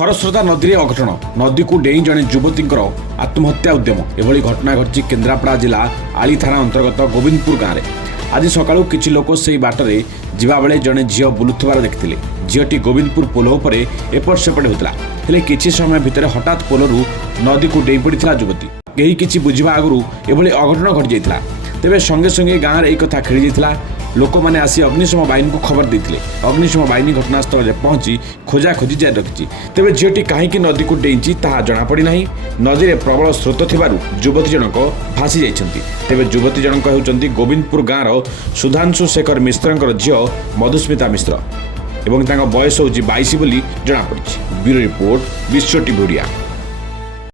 खरस्रोता नदी में अघटन नदी को डेई जड़े युवती आत्महत्या उद्यम एभली घटना घटी केन्द्रापड़ा जिला आली थाना अंतर्गत गोविंदपुर गाँव में आज सकाळु किछि लोक से बाटरे जिबा बेले जड़े झील बुलुथिबार देखिथिले। झीलटी गोविंदपुर पोल उपरे एपट सेपट होता हेले किछि समय भितर हठात पोलरू नदी को डेई पड़िथिला युवती। केही किछि बुझिबा आगु एभली अघटन घटी जाइथिला। तेबे संगे संगे गाँव में एक कथा खेली जाइथिला। लोक मैंने आसी अग्निशम बाहिनी को खबर देते। अग्निशम बाहिनी घटनास्थल में पहुंची खोजाखोजी जारी रखी। तेज झीलटी कहीं नदी को डेई ताहा जनापड़ी ना। नदी में प्रबल स्रोत थिबारु युवती जनक भासी जाइछन्ति। तेबे युवती जनक हेउचन्ति गोविंदपुर गाँव सुधांशु शेखर मिश्र झील मधुस्मिता मिश्र एवं तांका बयस होउछि 22 बोली जनापड़ी। ब्यूरो रिपोर्ट विश्व टीवी ओडिया।